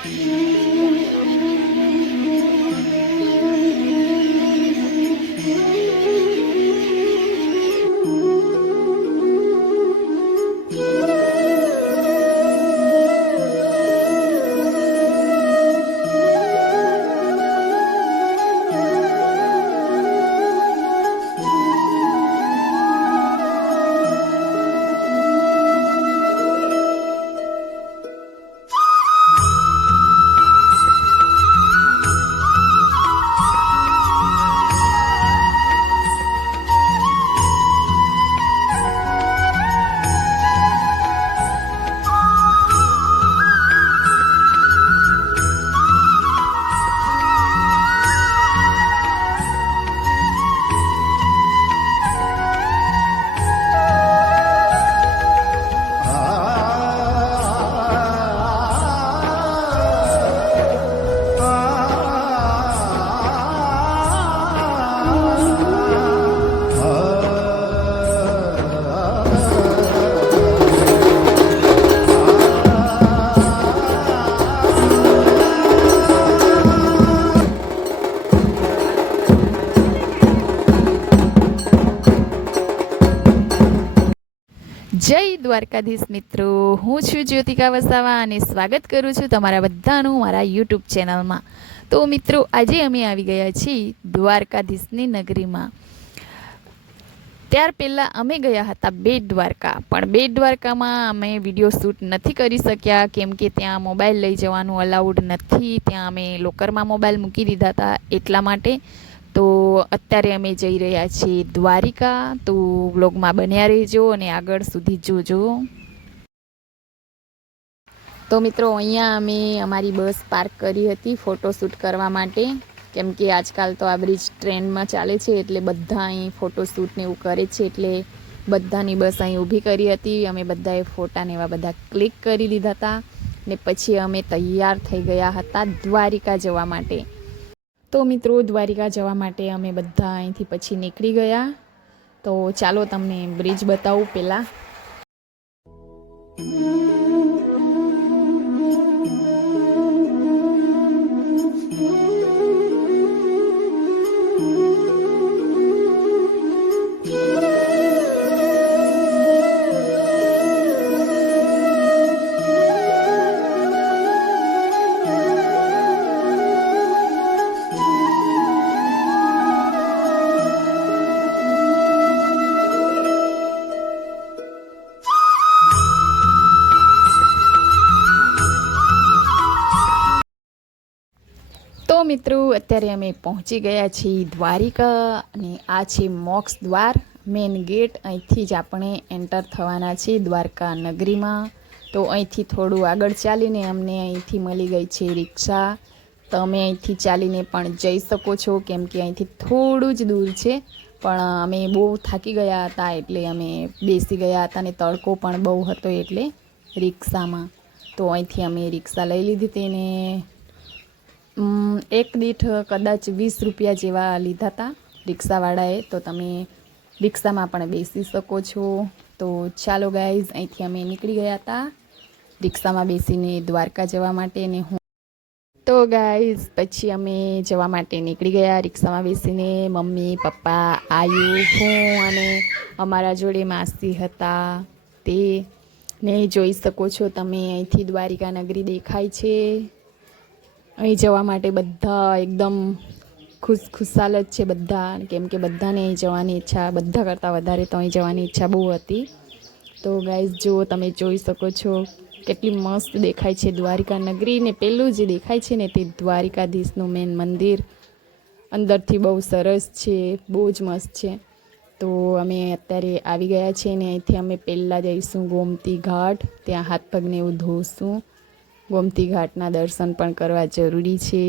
જય દ્વારકાધીશ મિત્રો, હું છું જ્યોતિકા વસાવા અને સ્વાગત કરું છું તમારા બધાનું મારા યુટ્યુબ ચેનલમાં। તો મિત્રો, આજે અમે આવી ગયા છીએ દ્વારકાધીશની નગરીમાં। ત્યાર પહેલાં અમે ગયા હતા બેટ દ્વારકા, પણ બેટ દ્વારકામાં અમે વિડીયો શૂટ નથી કરી શક્યા કેમ કે ત્યાં મોબાઈલ લઈ જવાનું અલાઉડ નથી। ત્યાં અમે લોકરમાં મોબાઈલ મૂકી દીધા હતા એટલા માટે। તો અત્યારે અમે જઈ રહ્યા છીએ દ્વારિકા, તો વ્લોગમાં બન્યા રહેજો અને આગળ સુધી જોજો। તો મિત્રો, અહીંયા અમે અમારી બસ પાર્ક કરી હતી ફોટોશૂટ કરવા માટે, કેમ કે આજકાલ તો આ બ્રિજ ટ્રેન્ડમાં ચાલે છે એટલે બધા અહીં ફોટોશૂટ ને એવું કરે છે, એટલે બધાની બસ અહીં ઊભી કરી હતી। અમે બધાએ ફોટા ને એવા બધા ક્લિક કરી લીધા હતા ને પછી અમે તૈયાર થઈ ગયા હતા દ્વારિકા જવા માટે। તો મિત્રો, દ્વારિકા જવા માટે અમે બધા અહીંથી પછી નીકળી ગયા। તો ચાલો તમને બ્રિજ બતાવું પહેલાં। તો મિત્રો, અત્યારે અમે પહોંચી ગયા છીએ દ્વારિકા અને આ છે મોક્ષ દ્વાર, મેન ગેટ। અહીંથી જ આપણે એન્ટર થવાના છીએ દ્વારકા નગરીમાં। તો અહીંથી થોડું આગળ ચાલીને અમને અહીંથી મળી ગઈ છે રિક્ષા। તમે અહીંથી ચાલીને પણ જઈ શકો છો કેમ કે અહીંથી થોડું જ દૂર છે, પણ અમે બહુ થાકી ગયા હતા એટલે અમે બેસી ગયા હતા અને તડકો પણ બહુ હતો એટલે રિક્ષામાં। તો અહીંથી અમે રિક્ષા લઈ લીધી હતી ને એક દીઠ કદાચ 20 રૂપિયા જેવા લીધા હતા રિક્ષાવાળાએ। તો તમે રિક્ષામાં પણ બેસી શકો છો। તો ચાલો ગાઈઝ, અહીંથી અમે નીકળી ગયા હતા રિક્ષામાં બેસીને દ્વારકા જવા માટે ને તો ગાઈઝ પછી અમે જવા માટે નીકળી ગયા રિક્ષામાં બેસીને। મમ્મી, પપ્પા, આયુ, હું અને અમારા જોડે માસી હતા તે ને જોઈ શકો છો તમે। અહીંથી દ્વારિકા નગરી દેખાય છે। અહીં જવા માટે બધા એકદમ ખુશાલ જ છે બધા, કેમ કે બધાને અહીં જવાની ઈચ્છા, બધા કરતાં વધારે તો અહીં જવાની ઈચ્છા બહુ હતી। તો ગાઈઝ જો તમે જોઈ શકો છો કેટલી મસ્ત દેખાય છે દ્વારિકા નગરી, ને પેલું જે દેખાય છે ને તે દ્વારિકાધીશનું મેન મંદિર અંદરથી બહુ સરસ છે, બહુ જ મસ્ત છે। તો અમે અત્યારે આવી ગયા છીએ ને અહીંથી અમે પહેલાં જઈશું ગોમતી ઘાટ, ત્યાં હાથ પગને એવું ધોઈશું। ગોમતી ઘાટના દર્શન પણ કરવા જરૂરી છે।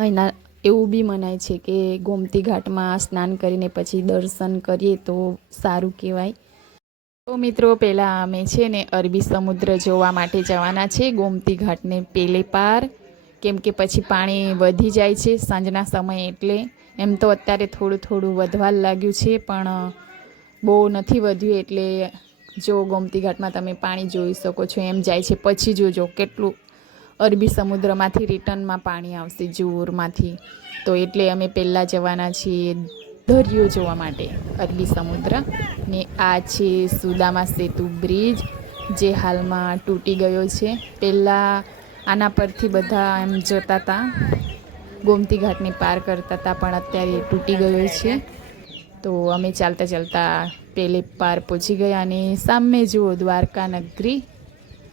અહીંના એવું બી મનાય છે કે ગોમતી ઘાટમાં સ્નાન કરીને પછી દર્શન કરીએ તો સારું કહેવાય। તો મિત્રો, પહેલાં અમે છે ને અરબી સમુદ્ર જોવા માટે જવાના છે ગોમતી ઘાટને પેલે પાર, કેમ કે પછી પાણી વધી જાય છે સાંજના સમયે, એટલે એમ તો અત્યારે થોડું થોડું વધવા લાગ્યું છે પણ બહુ નથી વધ્યું। એટલે જો ગોમતી ઘાટમાં તમે પાણી જોઈ શકો છો, એમ જાય છે। પછી જોજો કેટલું અરબી સમુદ્રમાંથી રિટર્નમાં પાણી આવશે જોરમાંથી, તો એટલે અમે પહેલાં જવાના છીએ દરિયો જોવા માટે, અરબી સમુદ્ર. ને આ છે સુદામા સેતુ બ્રિજ, જે હાલમાં તૂટી ગયો છે. પહેલાં આના પરથી બધા એમ જતા હતા, ગોમતી ઘાટને પાર કરતા હતા, પણ અત્યારે તૂટી ગયો છે. તો અમે ચાલતા ચાલતા પેલે પાર પહોંચી ગયા અને સામે જુઓ દ્વારકા નગરી,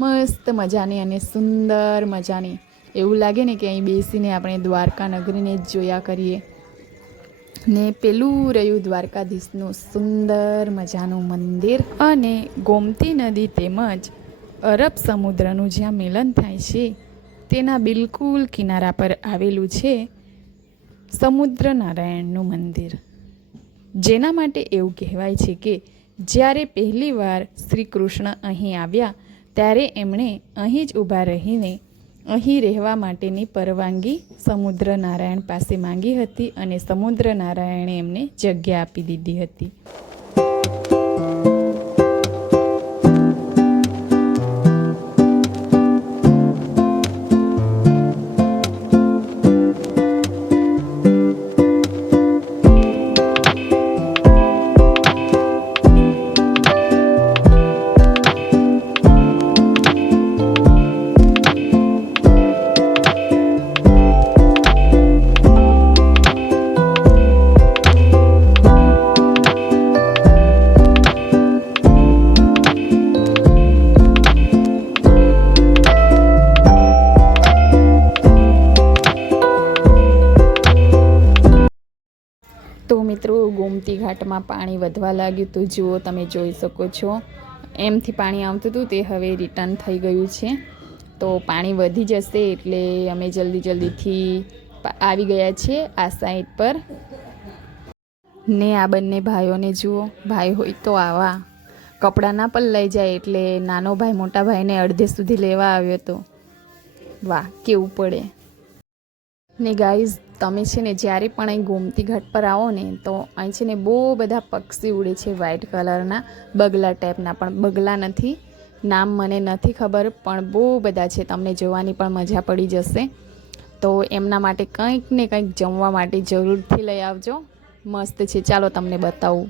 મસ્ત મજાની અને સુંદર મજાની. એવું લાગે ને કે અહીં બેસીને આપણે દ્વારકા નગરીને જ જોયા કરીએ. ને પેલું રહ્યું દ્વારકાધીશનું સુંદર મજાનું મંદિર, અને ગોમતી નદી તેમજ અરબ સમુદ્રનું જ્યાં મિલન થાય છે તેના બિલકુલ કિનારા પર આવેલું છે સમુદ્ર નારાયણનું મંદિર. જેના માટે એવું કહેવાય છે કે જ્યારે પહેલીવાર શ્રી કૃષ્ણ અહીં આવ્યા ત્યારે એમણે અહીં જ ઊભા રહીને અહીં રહેવા માટેની પરવાનગી સમુદ્ર નારાયણ પાસે માંગી હતી, અને સમુદ્ર નારાયણે એમને જગ્યા આપી દીધી હતી. તો મિત્રો ગોમતી ઘાટમાં પાણી વધવા લાગ્યું, તો જુઓ તમે જોઈ શકો છો એમથી પાણી આવતું હતું તે હવે રિટર્ન થઈ ગયું છે. તો પાણી વધી જશે એટલે અમે જલ્દીથી આવી ગયા છીએ આ સાઈડ પર. ને આ બંને ભાઈઓને જુઓ, ભાઈ હોય તો આવા કપડાં ના પણ લઈ જાય, એટલે નાનો ભાઈ મોટા ભાઈને અડધે સુધી લેવા આવ્યો હતો. વાહ, કેવું પડે. ને ગાઈઝ, તમે છે ને જ્યારે પણ અહીં ગોમતી ઘાટ પર આવો ને તો અહીં છે ને બહુ બધા પક્ષી ઉડે છે વ્હાઇટ કલરના, બગલા ટાઈપના. પણ બગલા નથી, નામ મને નથી ખબર, પણ બહુ બધા છે. તમને જોવાની પણ મજા પડી જશે. તો એમના માટે કંઈક ને કંઈક જમવા માટે જરૂરથી લઈ આવજો, મસ્ત છે. ચાલો તમને બતાવું.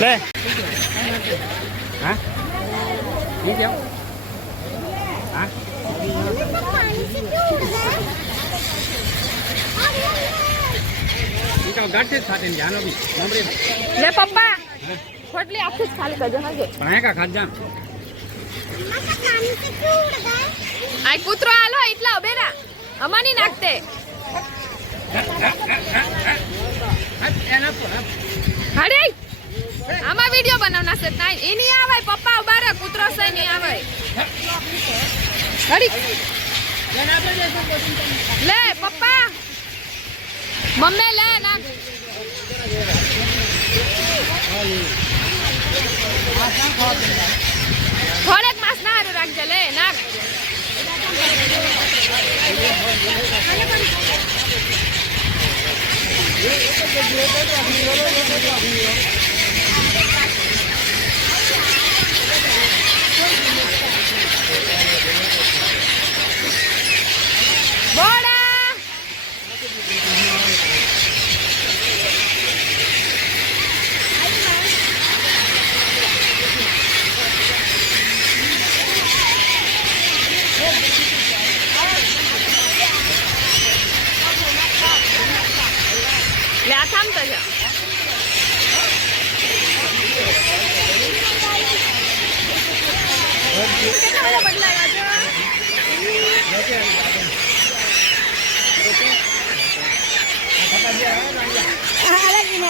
ले हाँ ठीक है हाँ इनका गाठ से खाते हैं जानो भी नंबरे ले पप्पा खोटली आखिर खाली कर दो ना जे बनाया का खाद जान आई कुतरो आलो इतला बेरा અમાની નાખતે હાડે આમાં વિડિયો બનાવના છે ના એની આવે પપ્પા ઉબારે કૂતરો છે ની આવે હાડી લે પપ્પા મમ્મી લે ના થોડેક માસ ના હારું રાખજે લે નાખ થામતો છે કેટલા બધા બદલાયા છે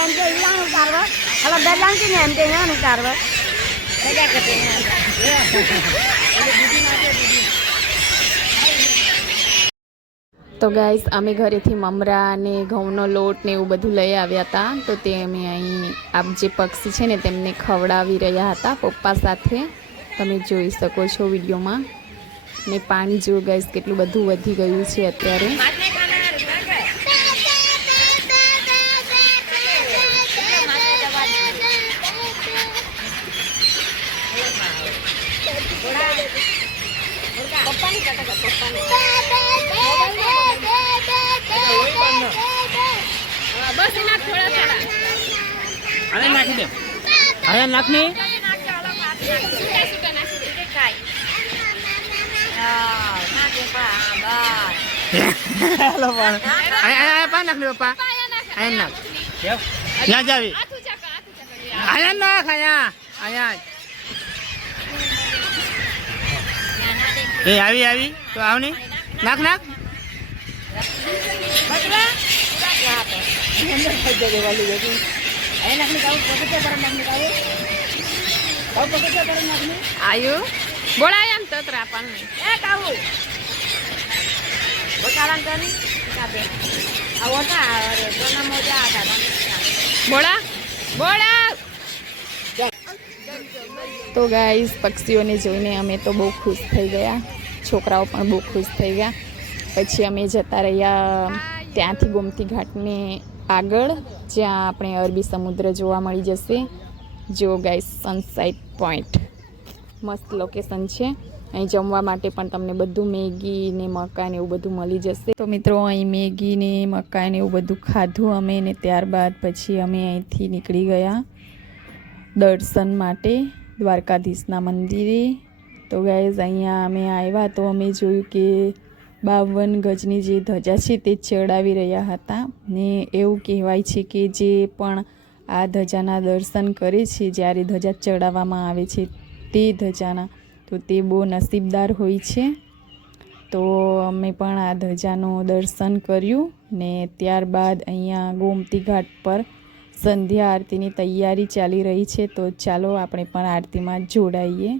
em chơi lang utarwa. Kalau dalang sih em chơi yang utarwa. Saya ketemu. તો ગાઈસ અમે ઘરેથી મમરા અને ઘઉંનો લોટ ને એવું બધું લઈ આવ્યા હતા. તો તે અમે અહીં આપ જે પક્ષી છે ને તેમને ખવડાવી રહ્યા હતા પપ્પા સાથે. તમે જોઈ શકો છો વિડીયોમાં. ને પાણી જો ગાઈસ કેટલું બધું વધી ગયું છે અત્યારે. અરે નાખી દે. અરે નાખ ને. Halo Pak. Ayah apa nak ni Pak? Ayah nak. Siap. Ya jadi. Ayah nak ayah. Ayah. આવી તો આવ ને નાખ નાખ આયુ બોલાય એમ તો ત્રાપણ Eh tahu. Bekalan tadi. Kabe. Awota dona moja ada. બોલા બોલા. તો ગાઈસ પક્ષીઓને જોઈને અમે તો બહુ ખુશ થઈ ગયા. છોકરાઓ પણ બહુ ખુશ થઈ ગયા. પછી અમે જતા રહ્યા ત્યાંથી ગોમતી ઘાટને આગળ, જ્યાં આપણે અરબી સમુદ્ર જોવા મળી જશે. જો ગાઈસ સનસાઇટ પોઈન્ટ મસ્ત લોકેશન છે. અહીં જમવા માટે પણ તમને બધું મેગી ને મકાઈ ને એવું બધું મળી જશે. તો મિત્રો અહીં મેગી ને મકાઈ ને એવું બધું ખાધું અમે, ને ત્યારબાદ પછી અમે અહીંથી નીકળી ગયા દર્શન માટે દ્વારકાધીશના મંદિરે. તો ગાઈઝ અહીંયા અમે આવ્યા તો અમે જોયું કે 52 ગજની જે ધજા છે તે ચડાવી રહ્યા હતા. ને એવું કહેવાય છે કે જે પણ આ ધજાના દર્શન કરે છે, જ્યારે ધજા ચડાવવામાં આવે છે તે ધજાના, તો તે બહુ નસીબદાર હોય છે. તો અમે પણ આ ધજાનું દર્શન કર્યું. ને ત્યારબાદ અહીંયા ગોમતી ઘાટ પર સંધ્યા આરતીની તૈયારી ચાલી રહી છે. તો ચાલો આપણે પણ આરતીમાં જોડાઈએ.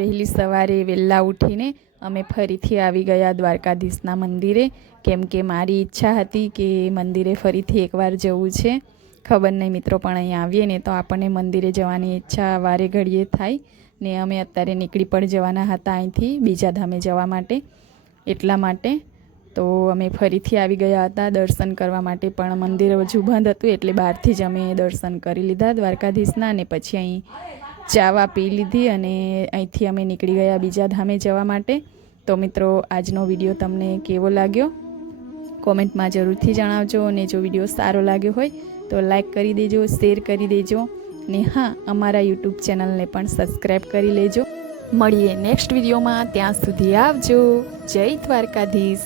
વહેલી સવારે વહેલા ઉઠીને અમે ફરીથી આવી ગયા દ્વારકાધીશના મંદિરે, કેમ કે મારી ઈચ્છા હતી કે મંદિરે ફરીથી એકવાર જવું છે. ખબર નહીં મિત્રો, પણ અહીંયા આવીએ ને તો આપણને મંદિરે જવાની ઈચ્છા વારે ઘડીએ થાય. ને અમે અત્યારે નીકળી પણ જવાના હતા અહીંથી બીજા ધામે જવા માટે, એટલા માટે તો અમે ફરીથી આવી ગયા હતા દર્શન કરવા માટે. પણ મંદિર હજુ બંધ હતું એટલે બહારથી જ અમે દર્શન કરી લીધા દ્વારકાધીશના, અને પછી અહીં ચાવા પી લીધી અને અહીંથી અમે નીકળી ગયા બીજા ધામે જવા માટે. તો મિત્રો, આજનો વિડીયો તમને કેવો લાગ્યો કોમેન્ટમાં જરૂરથી જણાવજો, અને જો વિડીયો સારો લાગ્યો હોય તો લાઈક કરી દેજો, શેર કરી દેજો, ને હા, અમારા યુટ્યુબ ચેનલને પણ સબસ્ક્રાઈબ કરી લેજો. મળીએ નેક્સ્ટ વિડીયોમાં. ત્યાં સુધી આવજો. જય દ્વારકાધીશ.